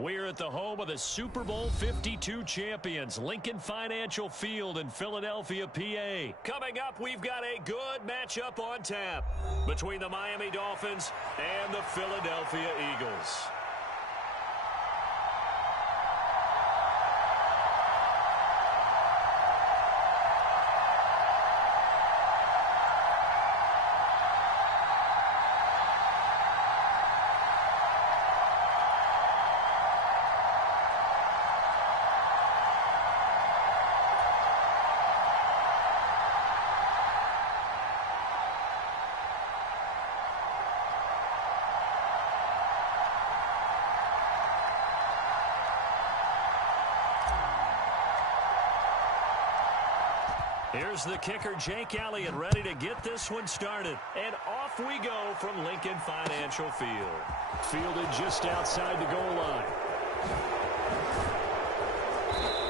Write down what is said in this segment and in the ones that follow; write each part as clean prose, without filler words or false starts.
We're at the home of the Super Bowl 52 champions, Lincoln Financial Field in Philadelphia, PA. Coming up, we've got a good matchup on tap between the Miami Dolphins and the Philadelphia Eagles. Here's the kicker, Jake Elliott, ready to get this one started. And off we go from Lincoln Financial Field. Fielded just outside the goal line.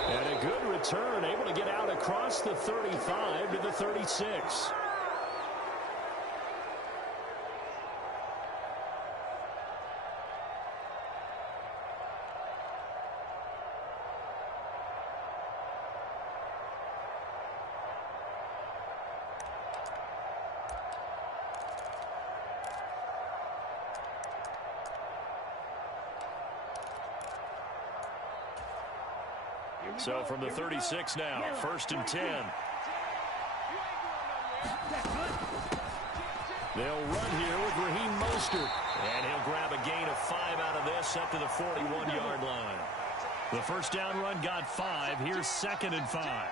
And a good return, able to get out across the 35 to the 36. So from the 36 now, 1st and 10. They'll run here with Raheem Mostert. And he'll grab a gain of 5 out of this up to the 41-yard line. The first down run got 5. Here's 2nd and 5.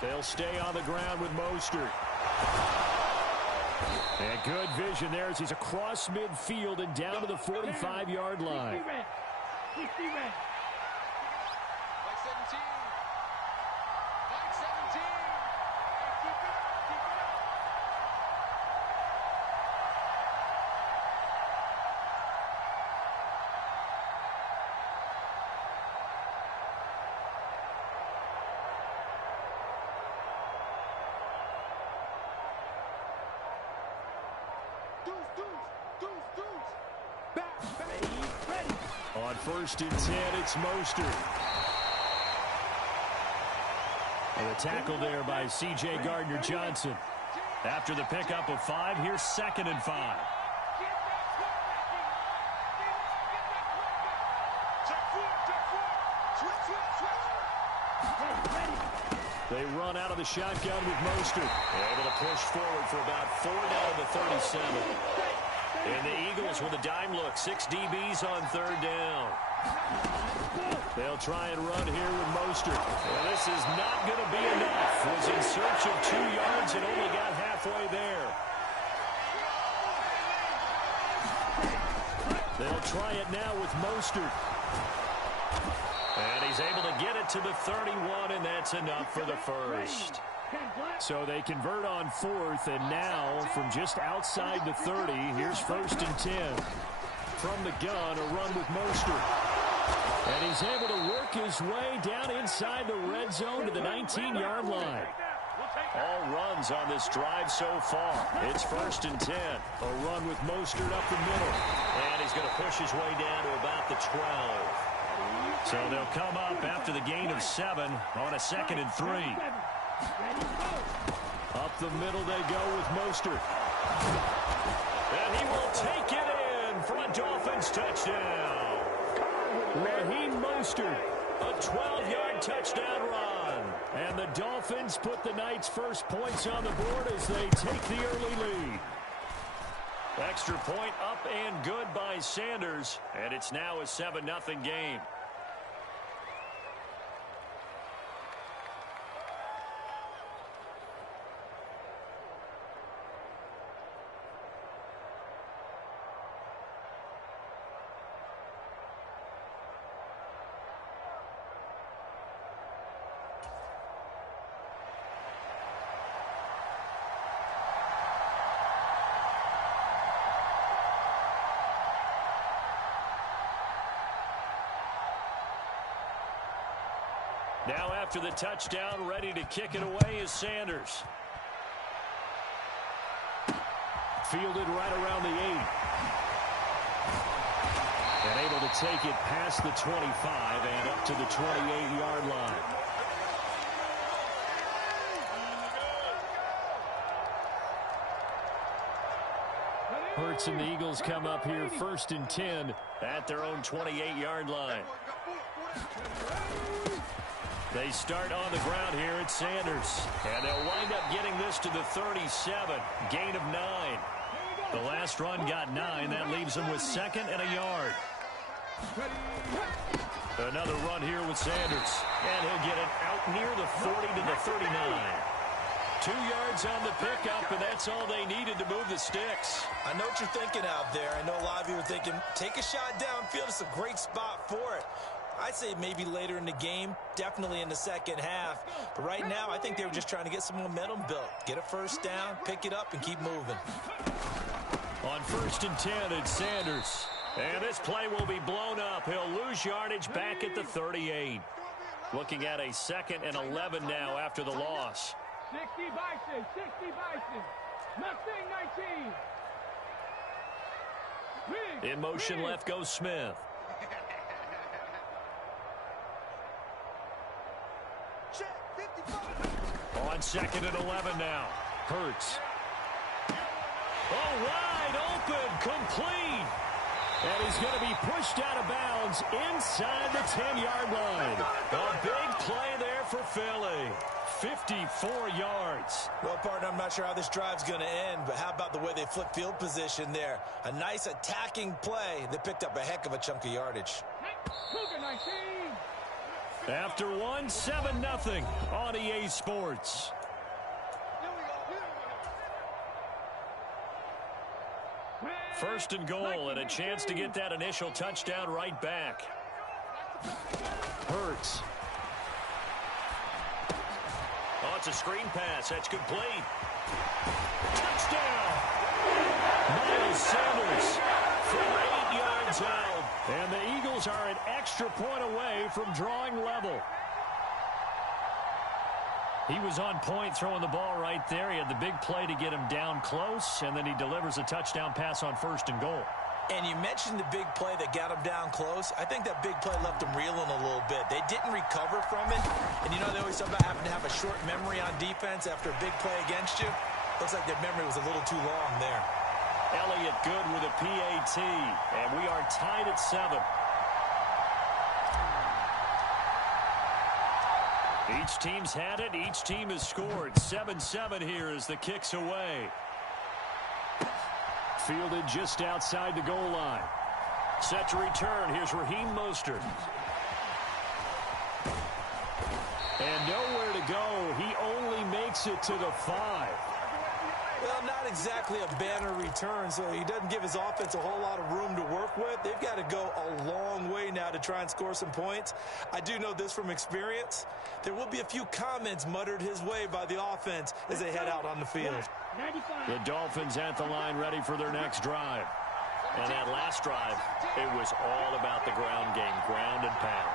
They'll stay on the ground with Mostert. And good vision there as he's across midfield and down to the 45-yard line. On 1st and 10, it's Mostert. And a tackle there by C.J. Gardner-Johnson. After the pickup of 5, here's 2nd and 5. They run out of the shotgun with Mostert. Able to push forward for about 4 down to the 37. And the Eagles with a dime look. 6 DBs on 3rd down. They'll try and run here with Mostert. Well, this is not going to be enough. Was in search of 2 yards and only got halfway there. They'll try it now with Mostert. And he's able to get it to the 31, and that's enough for the first. So they convert on 4th, and now from just outside the 30, here's 1st and 10. From the gun, a run with Mostert. And he's able to work his way down inside the red zone to the 19-yard line. All runs on this drive so far. It's 1st and 10. A run with Mostert up the middle. And he's going to push his way down to about the 12. So they'll come up after the gain of 7 on a 2nd and 3. Up the middle they go with Mostert. And he will take it in for a Dolphins touchdown. Raheem Mostert, a 12-yard touchdown run. And the Dolphins put the night's first points on the board as they take the early lead. Extra point up and good by Sanders. And it's now a 7-0 game. Now after the touchdown, ready to kick it away is Sanders. Fielded right around the 8. And able to take it past the 25 and up to the 28-yard line. Hurts and the Eagles come up here 1st and 10 at their own 28-yard line. They start on the ground here at Sanders. And they'll wind up getting this to the 37. Gain of 9. The last run got 9. That leaves them with 2nd and a yard. Another run here with Sanders. And he'll get it out near the 40 to the 39. 2 yards on the pickup, and that's all they needed to move the sticks. I know what you're thinking out there. I know a lot of you are thinking, take a shot downfield. It's a great spot for it. I'd say maybe later in the game, definitely in the second half. But right now, I think they were just trying to get some momentum built. Get a first down, pick it up, and keep moving. On 1st and 10, it's Sanders. And this play will be blown up. He'll lose yardage back at the 38. Looking at a 2nd and 11 now after the loss. 60 Bison, 60 Bison. Mustang 19. In motion left goes Smith. On 2nd and 11 now. Hurts. Oh, wide open, complete. And he's going to be pushed out of bounds inside the 10-yard line. A big play there for Philly. 54 yards. Well, partner, I'm not sure how this drive's going to end, but how about the way they flip field position there? A nice attacking play. They picked up a heck of a chunk of yardage. After 7-0 on EA Sports. First and goal, and a chance to get that initial touchdown right back. Hurts. Oh, it's a screen pass. That's complete. Touchdown! Miles Sanders from 8 yards out. And the Eagles are an extra point away from drawing level. He was on point throwing the ball right there. He had the big play to get him down close, and then he delivers a touchdown pass on 1st and goal. And you mentioned the big play that got him down close. I think that big play left him reeling a little bit. They didn't recover from it. And you know they always talk about having to have a short memory on defense after a big play against you. Looks like their memory was a little too long there. Elliott good with a PAT, and we are tied at 7. Each team's had it. Each team has scored. 7-7 here as the kick's away. Fielded just outside the goal line. Set to return. Here's Raheem Mostert. And nowhere to go. He only makes it to the 5. Well, not exactly a banner return, so he doesn't give his offense a whole lot of room to work with. They've got to go a long way now to try and score some points. I do know this from experience. There will be a few comments muttered his way by the offense as they head out on the field. The Dolphins at the line ready for their next drive. And that last drive, it was all about the ground game, ground and pound.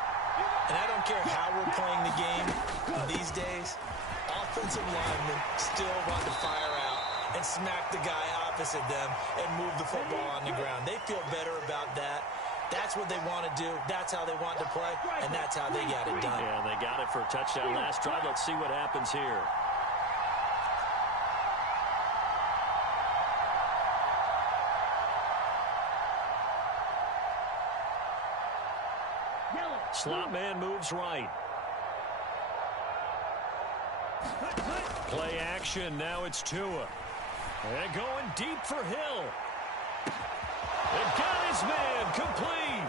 And I don't care how we're playing the game these days, offensive linemen still want to fire out and smack the guy opposite them and move the football on the ground. They feel better about that. That's what they want to do. That's how they want to play, and that's how they got it done. Yeah, they got it for a touchdown last drive. Let's see what happens here. Slot man moves right. Play action. Now it's Tua. And going deep for Hill. They've got his man complete.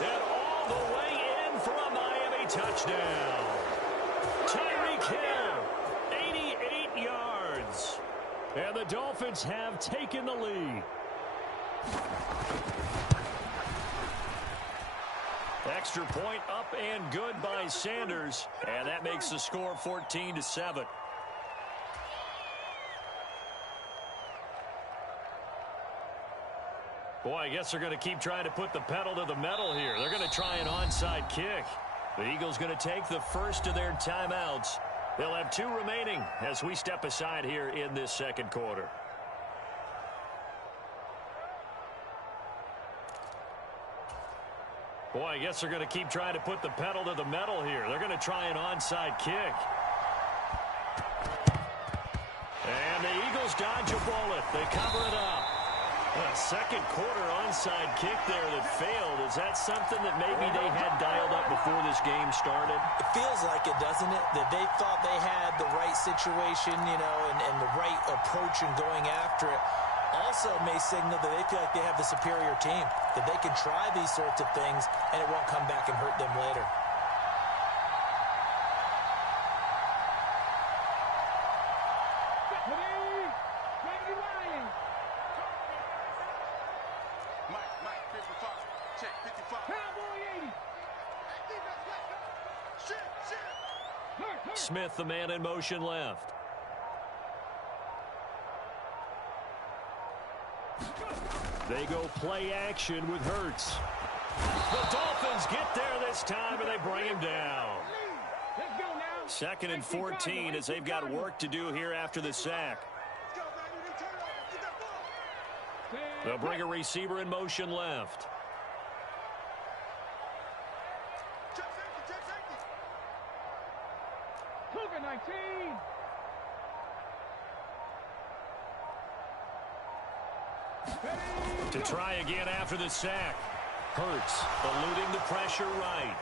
And all the way in for a Miami touchdown. Tyreek Hill, 88 yards. And the Dolphins have taken the lead. Extra point up and good by Sanders. And that makes the score 14-7. Boy, I guess they're going to keep trying to put the pedal to the metal here. They're going to try an onside kick. The Eagles going to take the first of their timeouts. They'll have 2 remaining as we step aside here in this second quarter. Boy, I guess they're going to keep trying to put the pedal to the metal here. They're going to try an onside kick. And the Eagles dodge a bullet. They cover it up. A second quarter onside kick there that failed. Is that something that maybe they had dialed up before this game started? It feels like it, doesn't it? That they thought they had the right situation, you know, and the right approach in going after it. Also may signal that they feel like they have the superior team, that they can try these sorts of things and it won't come back and hurt them later. Smith, the man in motion left. They go play action with Hurts. The Dolphins get there this time, and they bring him down. 2nd and 14 as they've got work to do here after the sack. They'll bring a receiver in motion left. Cougar 19. To try again after the sack. Hurts eluding the pressure right.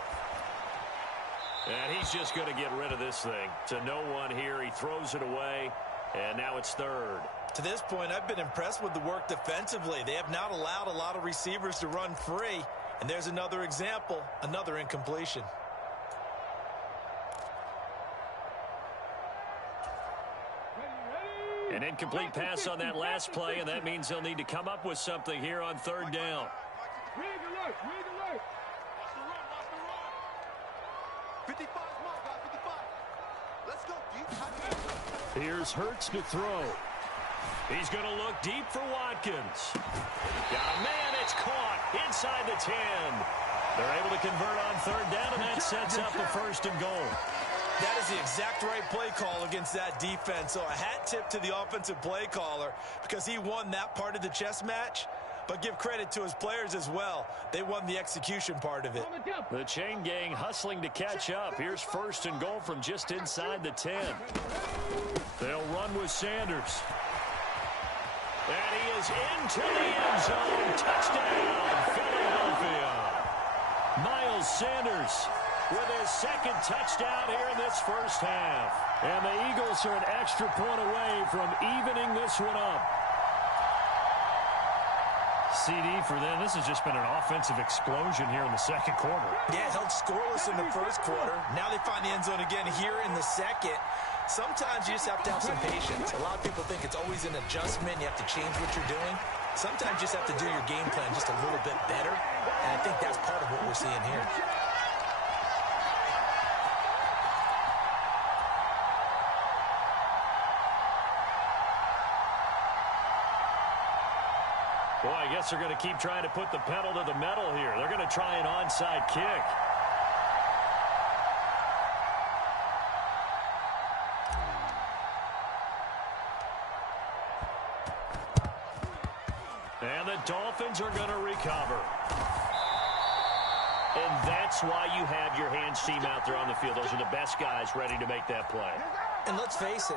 And he's just going to get rid of this thing. To no one here. He throws it away. And now it's 3rd. To this point, I've been impressed with the work defensively. They have not allowed a lot of receivers to run free. And there's another example, another incompletion. An incomplete pass on that last play, and that means they'll need to come up with something here on 3rd down. Rig alert, rig alert. 55, come on, guys, 55. Let's go, deep. Here's Hurts to throw. He's going to look deep for Watkins. Got a man, it's caught inside the 10. They're able to convert on 3rd down, and that sets up the 1st and goal. That is the exact right play call against that defense. So a hat tip to the offensive play caller because he won that part of the chess match. But give credit to his players as well. They won the execution part of it. The chain gang hustling to catch up. Here's 1st and goal from just inside the 10. They'll run with Sanders. And he is into the end zone. Touchdown, Philadelphia. Miles Sanders with his 2nd touchdown here in this 1st half. And the Eagles are an extra point away from evening this one up. CD for them. This has just been an offensive explosion here in the 2nd quarter. Yeah, held scoreless in the 1st quarter. Now they find the end zone again here in the 2nd. Sometimes you just have to have some patience. A lot of people think it's always an adjustment. You have to change what you're doing. Sometimes you just have to do your game plan just a little bit better. And I think that's part of what we're seeing here. Boy, I guess they're going to keep trying to put the pedal to the metal here. They're going to try an onside kick. And the Dolphins are going to recover. And that's why you have your hands team out there on the field. Those are the best guys ready to make that play. And let's face it,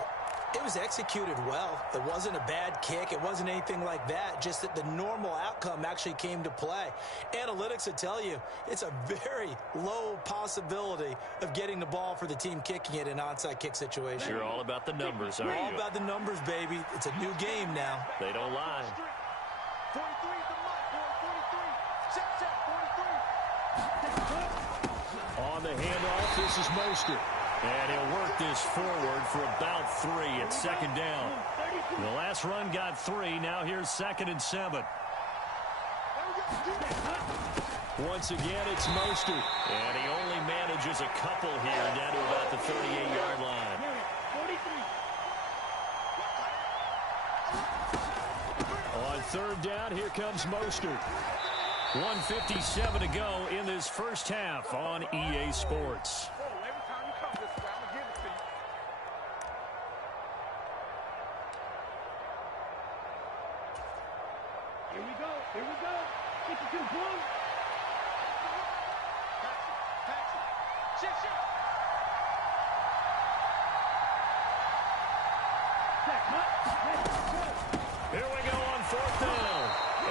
it was executed well. It wasn't a bad kick. It wasn't anything like that. Just that the normal outcome actually came to play. Analytics will tell you it's a very low possibility of getting the ball for the team kicking it in an onside kick situation. You're all about the numbers, aren't you? All about the numbers, baby. It's a new game now. They don't lie. 43 is the mark, boy. 43. Check, 43. On the handoff, this is Mostert. And he'll work this forward for about 3 at 2nd down. The last run got 3. Now here's 2nd and 7. Once again, it's Mostert. And he only manages a couple here down to about the 38-yard line. On third down. Here comes Mostert. 1:57 to go in this first half on EA Sports. Every time you come this way, I'm going to give it to you. Here we go. Here we go. 52 blue. Shift. Here we go on fourth down.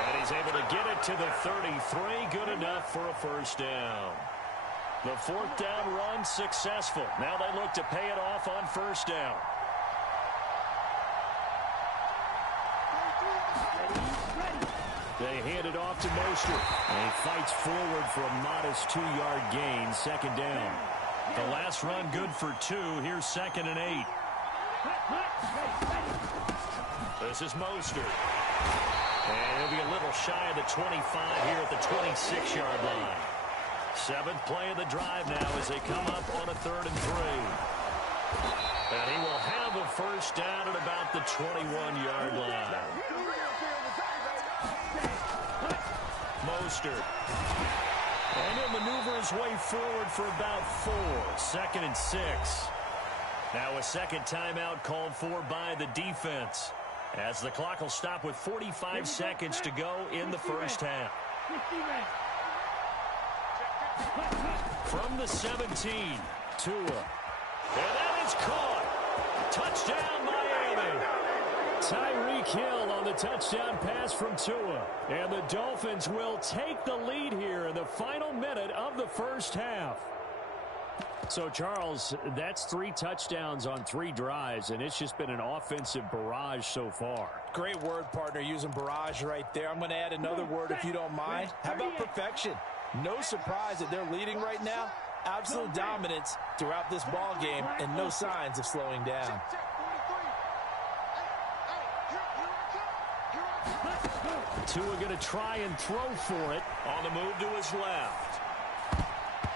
And he's able to get it to the 33. Good enough for a first down. The fourth down run successful. Now they look to pay it off on first down. They hand it off to Mostert. And he fights forward for a modest 2-yard gain. Second down. The last run good for 2. Here's 2nd and 8. This is Mostert. And he'll be a little shy of the 25 here at the 26-yard line. 7th play of the drive now as they come up on a 3rd and 3. And he will have a first down at about the 21-yard line. Mostert. And he'll maneuver his way forward for about 4. 2nd and 6. Now a second timeout called for by the defense, as the clock will stop with 45 seconds to go in the first half. From the 17, Tua. And that is caught. Touchdown, Miami. Tyreek Hill on the touchdown pass from Tua. And the Dolphins will take the lead here in the final minute of the first half. So, Charles, that's 3 touchdowns on 3 drives, and it's just been an offensive barrage so far. Great word, partner, using barrage right there. I'm going to add another word if you don't mind. How about perfection? No surprise that they're leading right now. Absolute dominance throughout this ball game and no signs of slowing down. Tua going to try and throw for it on the move to his left.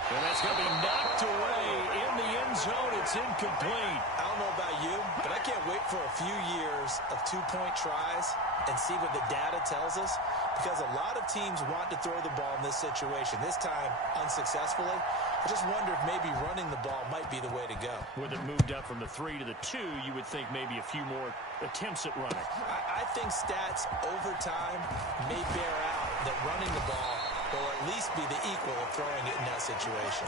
And that's going to be knocked away in the end zone. It's incomplete. I don't know about you, but I can't wait for a few years of 2-point tries and see what the data tells us, because a lot of teams want to throw the ball in this situation. This time, unsuccessfully. I just wonder if maybe running the ball might be the way to go. With it moved up from the 3 to the 2, you would think maybe a few more attempts at running. I think stats over time may bear out that running the ball will at least be the equal of throwing it in that situation.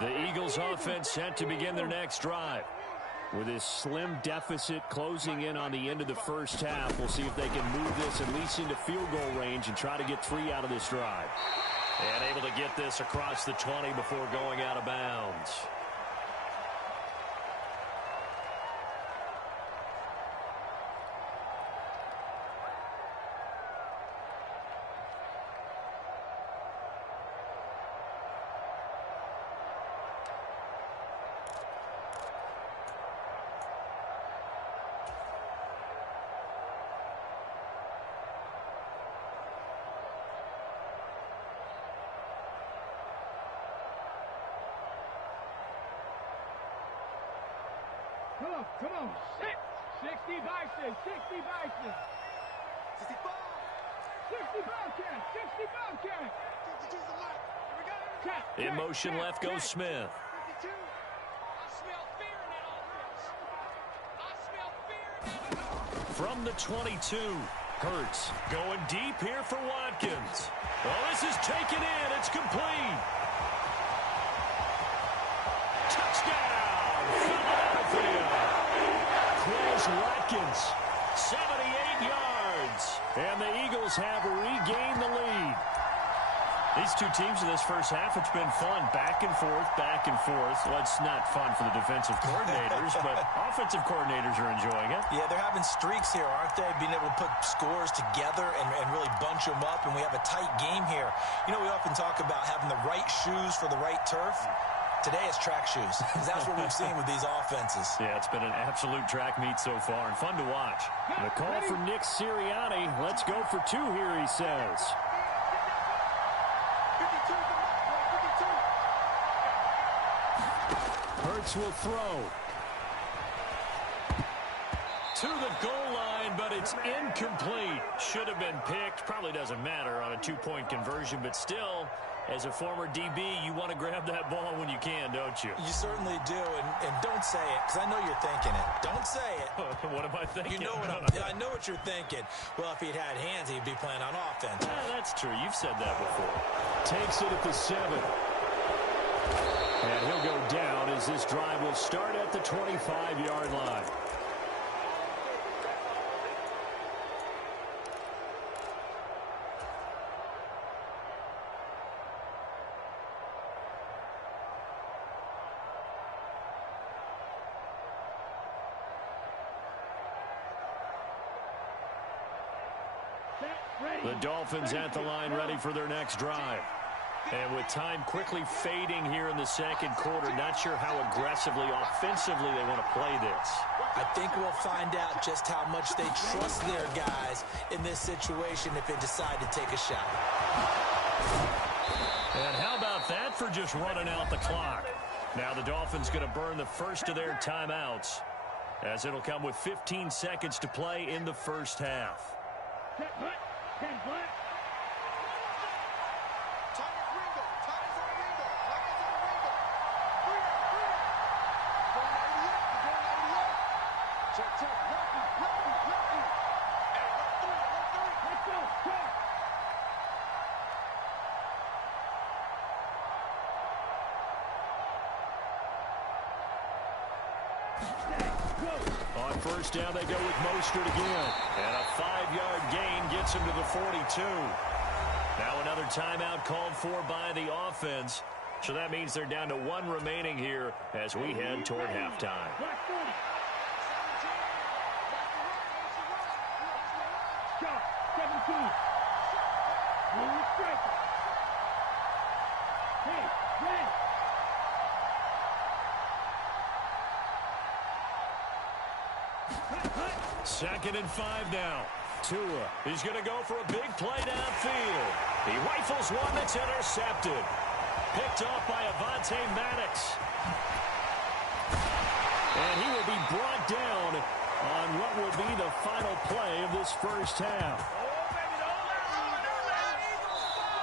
The Eagles offense set to begin their next drive. With this slim deficit closing in on the end of the first half, we'll see if they can move this at least into field goal range and try to get 3 out of this drive. And able to get this across the 20 before going out of bounds. Come on. 60 Bison. 60 Bison. 65. 60 Bobcat. 60 Bobcat. 52 to the left. Here we go. In motion left goes Smith. 52. I smell fear in that offense. I smell fear in that offense. From the 22, Hurts going deep here for Watkins. Well, this is taken in. It's complete. Touchdown, Philadelphia. Quez Watkins, 78 yards. And the Eagles have regained the lead. These two teams in this first half, it's been fun. Back and forth, back and forth. Well, it's not fun for the defensive coordinators, but offensive coordinators are enjoying it. Yeah, they're having streaks here, aren't they? Being able to put scores together and really bunch them up, and we have a tight game here. You know, we often talk about having the right shoes for the right turf. Today is track shoes, because that's what we've seen with these offenses. Yeah, it's been an absolute track meet so far, and fun to watch. The call for Nick Sirianni. Let's go for two here, he says. 52 is the mark, bro. 52. Hurts will throw. To the goal line, but it's incomplete. Should have been picked. Probably doesn't matter on a two-point conversion, but still, as a former DB, you want to grab that ball when you can, don't you? You certainly do, and don't say it, because I know you're thinking it. Don't say it. What am I thinking? You know what I know what you're thinking. Well, if he'd had hands, he'd be playing on offense. That's true. You've said that before. Takes it at the 7. And he'll go down as this drive will start at the 25-yard line. The Dolphins at the line ready for their next drive. And with time quickly fading here in the second quarter, not sure how aggressively, offensively they want to play this. I think we'll find out just how much they trust their guys in this situation if they decide to take a shot. And how about that for just running out the clock? Now the Dolphins going to burn the first of their timeouts, as it'll come with 15 seconds to play in the first half. On first down, they go with Mostert again. And a 5-yard gain gets him to the 42. Now another timeout called for by the offense. So that means they're down to 1 remaining here as we head toward halftime. Second and 5 now. Tua, he's going to go for a big play downfield. He rifles one that's intercepted. Picked off by Avonte Maddox. And he will be brought down on what will be the final play of this first half.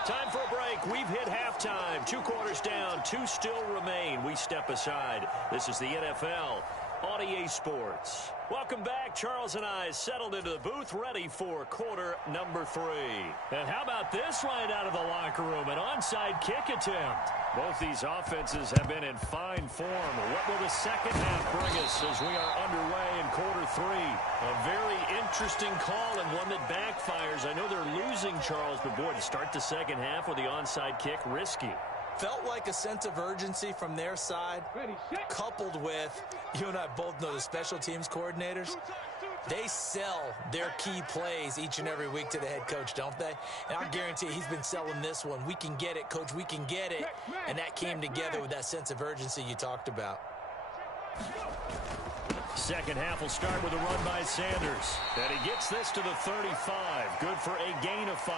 Time for a break. We've hit halftime. 2 quarters down. 2 still remain. We step aside. This is the NFL on EA Sports. Welcome back. Charles and I settled into the booth, ready for quarter number 3. And how about this right out of the locker room? An onside kick attempt. Both these offenses have been in fine form. What will the second half bring us as we are underway in quarter 3? A very interesting call and one that backfires. I know they're losing, Charles, but boy, to start the second half with the onside kick, risky. Felt like a sense of urgency from their side, coupled with, you and I both know the special teams coordinators, they sell their key plays each and every week to the head coach, don't they? And I guarantee he's been selling this one. We can get it, coach, we can get it. And that came together with that sense of urgency you talked about. Second half will start with a run by Sanders. And he gets this to the 35. Good for a gain of 5.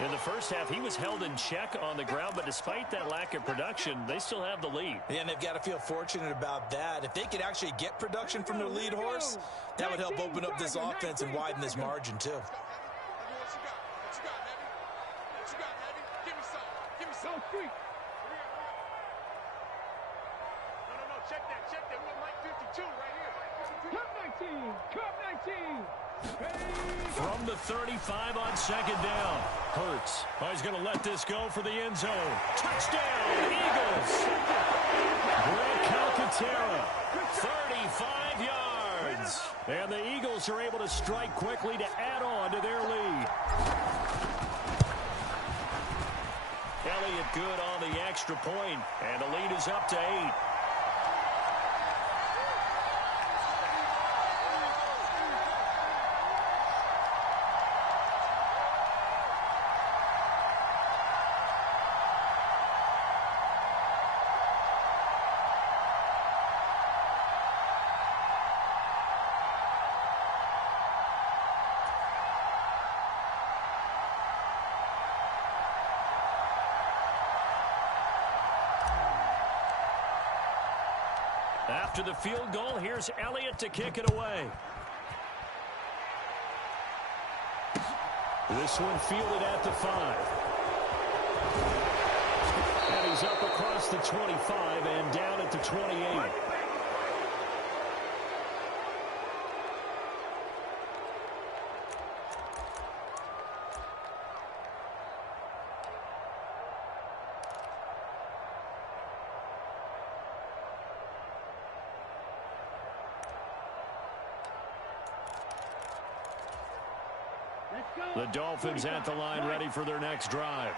In the first half, he was held in check on the ground, but despite that lack of production, they still have the lead. Yeah, and they've got to feel fortunate about that. If they could actually get production from their lead horse, that would help open up this offense and widen this margin, too. From the 35 on second down. Hurts. Oh, he's going to let this go for the end zone. Touchdown, Eagles. Greg Calcaterra, 35 yards. And the Eagles are able to strike quickly to add on to their lead. Elliott good on the extra point, and the lead is up to 8. After the field goal, here's Elliott to kick it away. This one fielded at the 5. And he's up across the 25 and down at the 28. The Dolphins at the line ready for their next drive.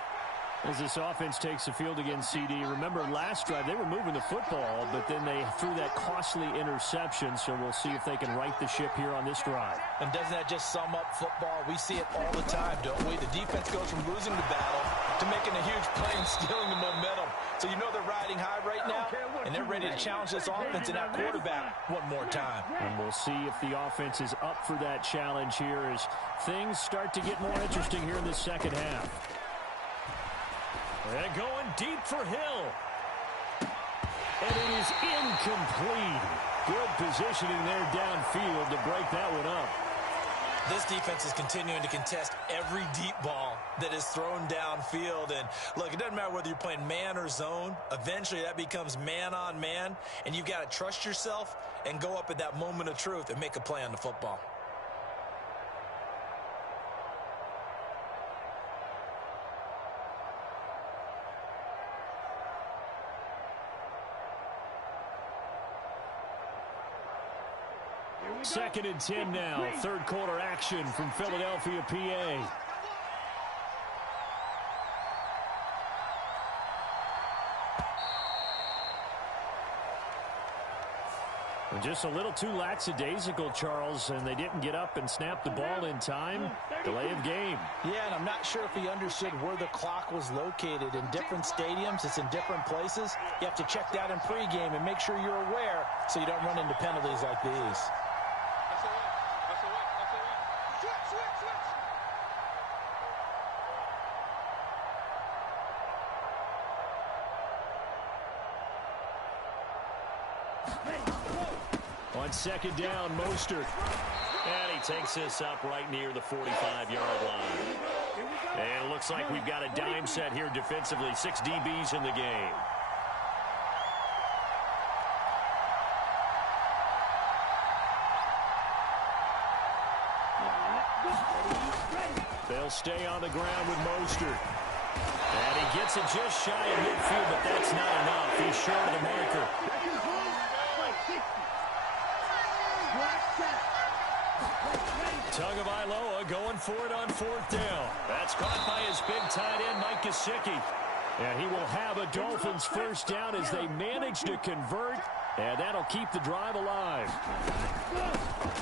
As this offense takes the field against CD, remember last drive they were moving the football, but then they threw that costly interception, so we'll see if they can right the ship here on this drive. And doesn't that just sum up football? We see it all the time, don't we? The defense goes from losing the battle to making a huge play and stealing the momentum. So you know they're riding high right now, and they're ready to challenge this offense and that quarterback one more time. And we'll see if the offense is up for that challenge here as things start to get more interesting here in the second half. And going deep for Hill. And it is incomplete. Good positioning there downfield to break that one up. This defense is continuing to contest every deep ball that is thrown downfield. And look, it doesn't matter whether you're playing man or zone. Eventually that becomes man on man. And you've got to trust yourself and go up at that moment of truth and make a play on the football. Second and 10 now. Third quarter action from Philadelphia, PA. Just a little too lackadaisical, Charles, and they didn't get up and snap the ball in time. Delay of game. Yeah, and I'm not sure if he understood where the clock was located. In different stadiums, it's in different places. You have to check that in pregame and make sure you're aware so you don't run into penalties like these. On second down, Mostert. And he takes this up right near the 45-yard line. And it looks like we've got a dime set here defensively. 6 DBs in the game. They'll stay on the ground with Mostert. And he gets it just shy of midfield, but that's not enough. He's short of the marker. Tagovailoa going for it on fourth down. That's caught by his big tight end, Mike Gesicki. And he will have a Dolphins first down as they manage to convert, and that'll keep the drive alive.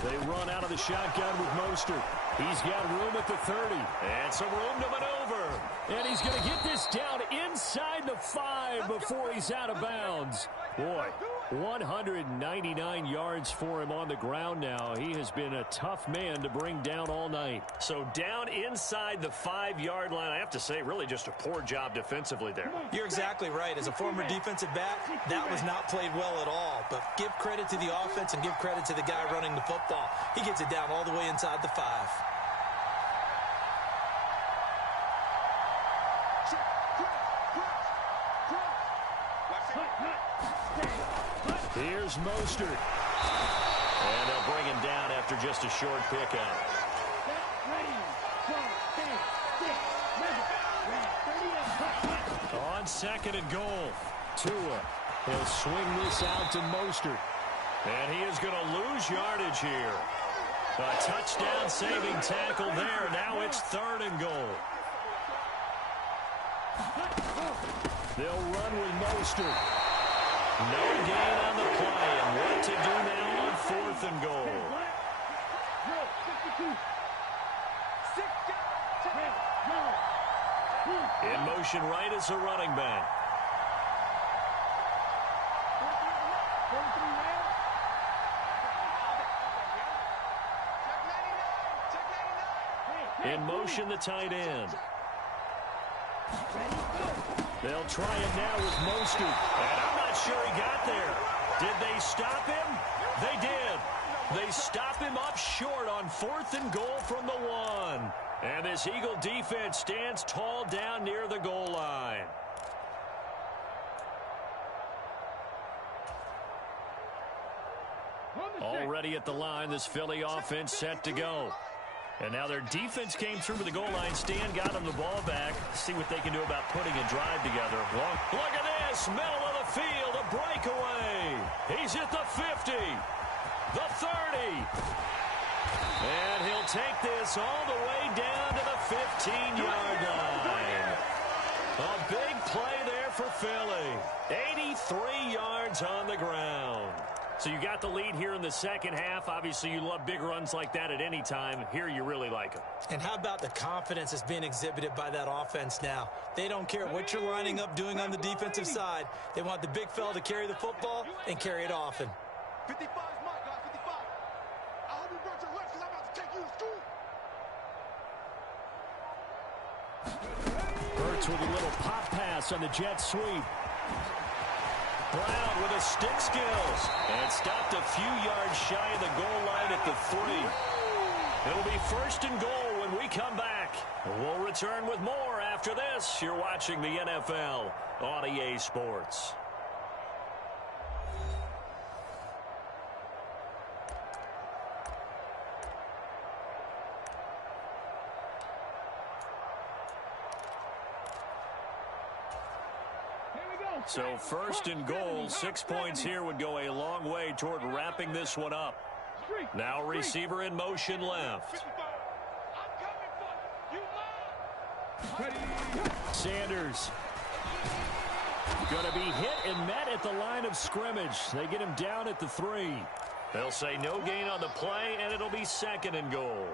They run out of the shotgun with Mostert. He's got room at the 30. And some room to maneuver. And he's going to get this down inside the 5 before he's out of bounds. Boy, 199 yards for him on the ground now. He has been a tough man to bring down all night. So down inside the 5-yard line, I have to say, really just a poor job defensively there. You're exactly right. As a former defensive back, that was not played well at all. But give credit to the offense and give credit to the guy running the football. He gets it down all the way inside the 5. Here's Mostert. And they'll bring him down after just a short pickup. On second and goal, Tua. He'll swing this out to Mostert. And he is going to lose yardage here. A touchdown saving tackle there. Now it's third and goal. They'll run with Mostert. No gain on the play, and what to do now on fourth and goal. In motion right is a running back. In motion, the tight end. They'll try it now with Mostert. And I'm not sure he got there. Did they stop him? They did. They stop him up short on 4th and goal from the 1. And this Eagle defense stands tall down near the goal line. Already at the line, this Philly offense set to go. And now their defense came through to the goal line. Stan got them the ball back. See what they can do about putting a drive together. Look at this. Middle of the field. A breakaway. He's at the 50. The 30. And he'll take this all the way down to the 15-yard line. A big play there for Philly. 83 yards on the ground. So you got the lead here in the second half. Obviously, you love big runs like that at any time. Here, you really like them. And how about the confidence that's being exhibited by that offense now? They don't care what you're lining up doing on the defensive side. They want the big fella to carry the football and carry it often. 55 is mine, guys. 55. I hope you brought your lunch because I'm about to take you to school. Hurts with a little pop pass on the jet sweep. Brown with his stick skills. And stopped a few yards shy of the goal line at the 3. It'll be 1st and goal when we come back. We'll return with more after this. You're watching the NFL on EA Sports. So 1st and goal, 6 points here would go a long way toward wrapping this one up. Now receiver in motion left. Sanders going to be hit and met at the line of scrimmage. They get him down at the 3. They'll say no gain on the play, and it'll be 2nd and goal.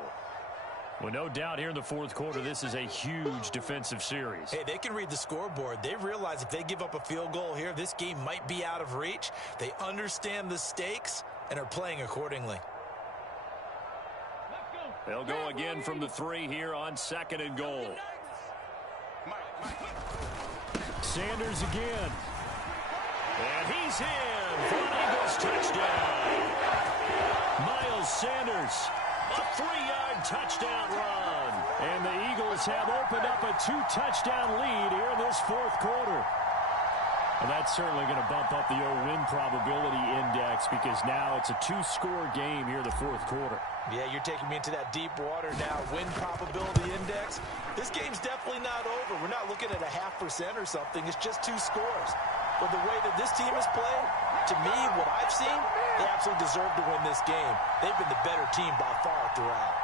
Well, no doubt here in the 4th quarter, this is a huge defensive series. Hey, they can read the scoreboard. They realize if they give up a field goal here, this game might be out of reach. They understand the stakes and are playing accordingly. They'll go again from the 3 here on 2nd and goal. Sanders again. And he's in for an Eagles touchdown. Miles Sanders. A 3-yard touchdown run. And the Eagles have opened up a 2-touchdown lead here in this 4th quarter. And that's certainly going to bump up the win probability index because now it's a 2-score game here in the 4th quarter. Yeah, you're taking me into that deep water now. Win probability index. This game's definitely not over. We're not looking at a 0.5% or something. It's just 2 scores. But the way that this team is playing, to me, what I've seen, they absolutely deserve to win this game. They've been the better team by far throughout.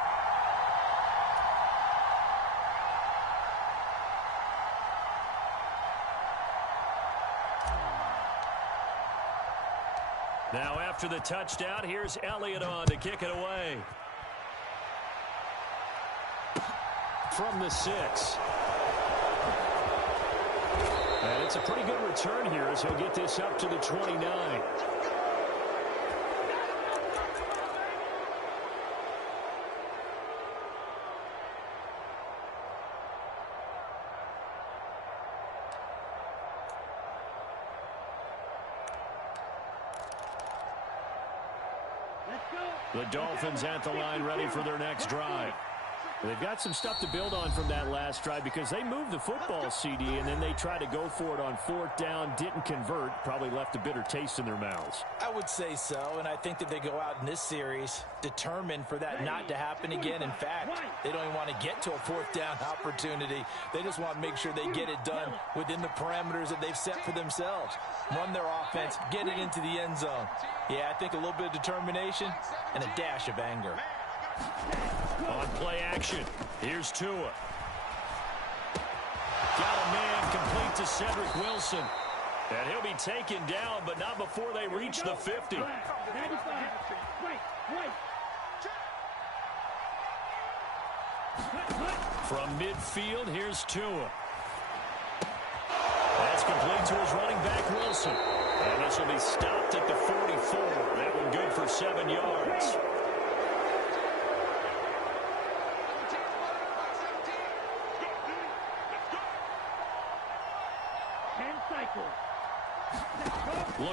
Now after the touchdown, here's Elliott on to kick it away. From the 6. And it's a pretty good return here as he'll get this up to the 29. The Dolphins at the line ready for their next drive. They've got some stuff to build on from that last drive because they moved the football, CD, and then they tried to go for it on 4th down, didn't convert, probably left a bitter taste in their mouths. I would say so, and I think that they go out in this series determined for that not to happen again. In fact, they don't even want to get to a 4th down opportunity. They just want to make sure they get it done within the parameters that they've set for themselves. Run their offense, get it into the end zone. Yeah, I think a little bit of determination and a dash of anger. On play action, here's Tua. Got a man complete to Cedric Wilson. And he'll be taken down, but not before they reach the 50. From midfield, here's Tua. That's complete to his running back, Wilson. And this will be stopped at the 44. That one good for 7 yards.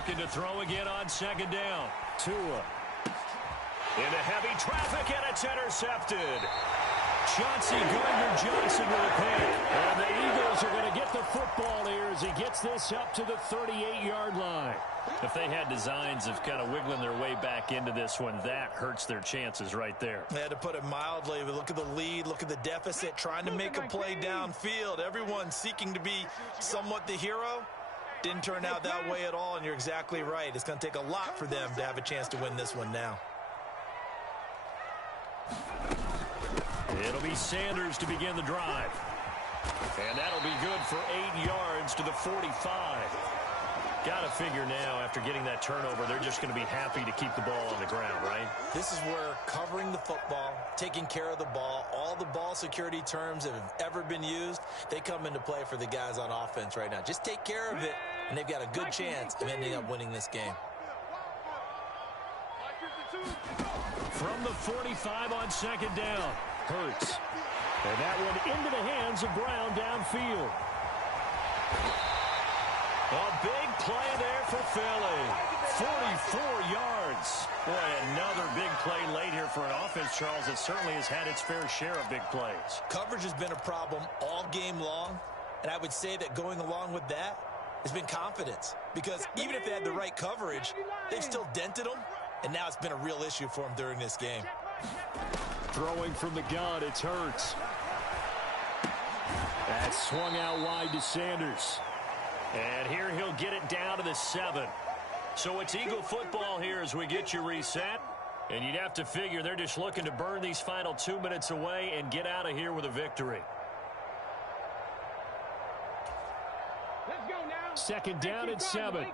looking to throw again on second down. Tua. Into heavy traffic, and it's intercepted. Chauncey Gardner-Johnson with a pick. And the Eagles are going to get the football here as he gets this up to the 38-yard line. If they had designs of kind of wiggling their way back into this one, that hurts their chances right there. They had to put it mildly, but look at the lead, look at the deficit, trying to make a play downfield. Everyone seeking to be somewhat the hero. Didn't turn out that way at all, and you're exactly right. It's going to take a lot for them to have a chance to win this one now. It'll be Sanders to begin the drive. And that'll be good for 8 yards to the 45. Got to figure now, after getting that turnover, they're just going to be happy to keep the ball on the ground, right? This is where covering the football, taking care of the ball, all the ball security terms that have ever been used, they come into play for the guys on offense right now. Just take care of it, and they've got a good chance of ending up winning this game. From the 45 on second down, Hurts. And that one into the hands of Brown downfield. A big play there for Philly. 44 yards. Boy, another big play late here for an offense, Charles, that certainly has had its fair share of big plays. Coverage has been a problem all game long, and I would say that going along with that has been confidence. Because even if they had the right coverage, they've still dented them, and now it's been a real issue for them during this game. Throwing from the gun, it's Hurts. That's swung out wide to Sanders. And here he'll get it down to the 7. So it's Eagle football here as we get you reset. And you'd have to figure they're just looking to burn these final 2 minutes away and get out of here with a victory. Let's go now. Second down and 7.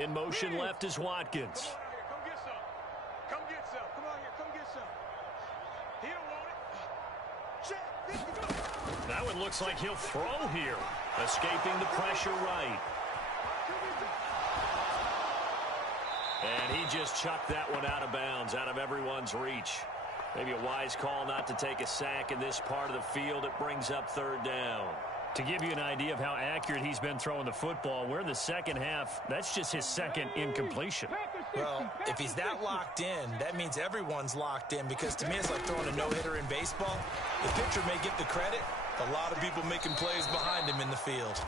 In motion left is Watkins. Come get some. Come get some. Come on here. Come get some. He don't want it. Check. That one looks like he'll throw here. Escaping the pressure right. And he just chucked that one out of bounds, out of everyone's reach. Maybe a wise call not to take a sack in this part of the field. It brings up third down. To give you an idea of how accurate he's been throwing the football, we're in the second half. That's just his second incompletion. Well, if he's that locked in, that means everyone's locked in, because to me it's like throwing a no-hitter in baseball. The pitcher may get the credit, a lot of people making plays behind him in the field.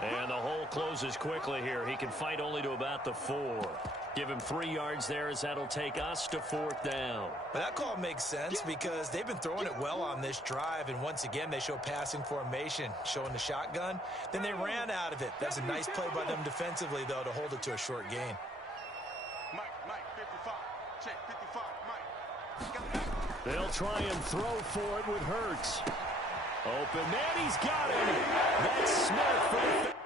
And the hole closes quickly here. He can fight only to about the 4. Give him 3 yards there as that'll take us to fourth down. But that call makes sense because they've been throwing it well on this drive, and once again they show passing formation, showing the shotgun. Then they ran out of it. That's a nice play by them defensively, though, to hold it to a short gain. Mike, 55. Check, 55. Mike. They'll try and throw for it with Hurts. Open man, he's got him. That's Smith for the